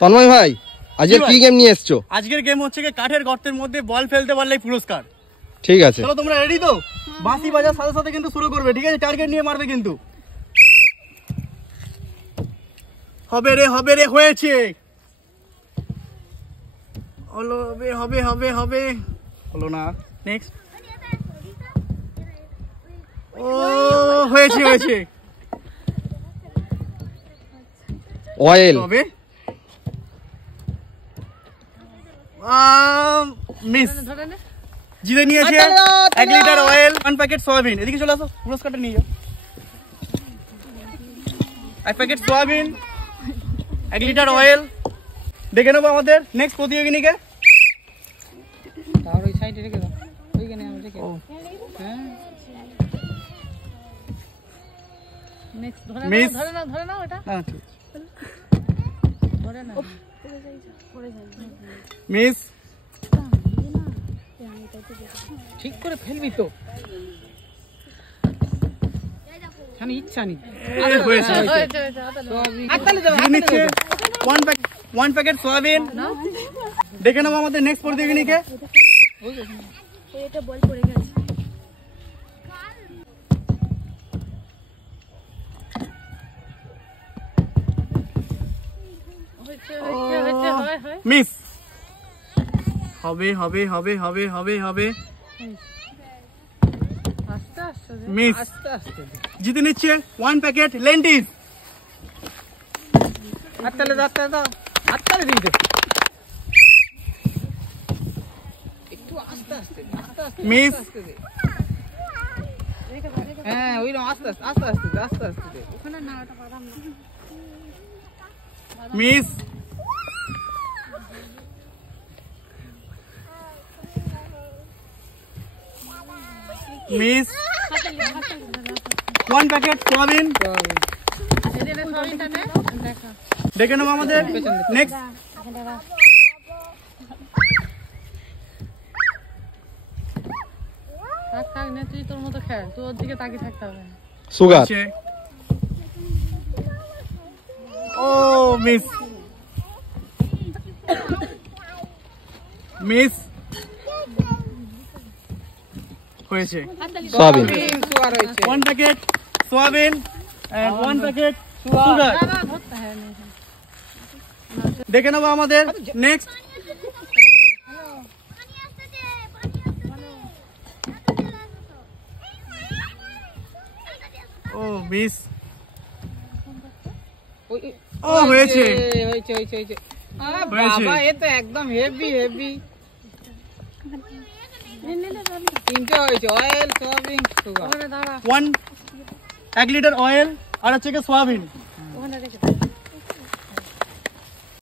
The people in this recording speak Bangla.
তন্ময় ভাই আজকে কি গেম নিয়ে এসছো? আজকের গেম হচ্ছে কাঠের গর্তের মধ্যে বল ফেলতে পারলেই পুরস্কার। ঠিক আছে, চলো তোমরা রেডি তো? বাঁশি বাজার সাথে সাথে কিন্তু শুরু করবে, ঠিক আছে? টার্গেট নিয়ে মারবে কিন্তু। হবে রে হবে রে, হয়েছে। হলো, হবে হবে হবে হবে, হলো না। নেক্সট। ও হয়েছে হয়েছে। অয়েল হবে, মিস। জিতে নিয়েছে 1 লিটার অয়েল, 1 প্যাকেট সয়াবিন। এদিকে চলে আসো, পুরস্কারটা নিয়ে যাও। 1 প্যাকেট সয়াবিন, 1 লিটার অয়েল। দেখে নেবো আমাদের নেক্সট প্রতিযোগিনীকে। আর ওই সাইডে রেখে দাও, ওইখানে আমি রেখে দাও। হ্যাঁ নেক্সট ধরে নাও এটা। হ্যাঁ ঠিক ধরে নাও, মিস। ঠিক করে ফেলবি তো, খানি ইচ্ছা নেই। হয়েছে নিচ্ছে 1 প্যাকেট সয়াবিন। দেখে নেবো আমাদের নেক্সট প্রতিযোগিনীকে। এটা বল পড়ে গেছে। মিস। হবে হবে হবে হবে হবে হবে, আস্তে আস্তে মিস। আস্তে আস্তে জিতে নিচ্ছে 1 প্যাকেট লেন্টিস। হাততালি দাও, হাততালি দিই তো। একটু আস্তে আস্তে আস্তে আস্তে মিস। আস্তে দে। হ্যাঁ ওইরকম আস্তে আস্তে আস্তে আস্তে দে, আস্তে আস্তে দে। ওখানে না, ওটা বাদাম না। মিস। মিস। 1 packet soybean. দেখে নেবো আমাদের নেক্সট। থাক না, তুই তোর মতো খেল, তোর দিকে তাকিয়ে থাকতে হবে না। সুগার। ও মিস। মিস হয়েছে। সয়াবিন। সুগার হয়েছে। 1 packet soybean and 1 packet sugar. না ধরতে হয় না। দেখে নেবো আমাদের নেক্সট। ও মিস। ও হয়েছে হয়েছে হয়েছে হয়েছে। হয়েছে। বাবা এ তো একদম হেভি হেভি। তিনটে হয়েছে, oil, soyabean, sugar. 1 litre oil আর হচ্ছে সয়াবিন।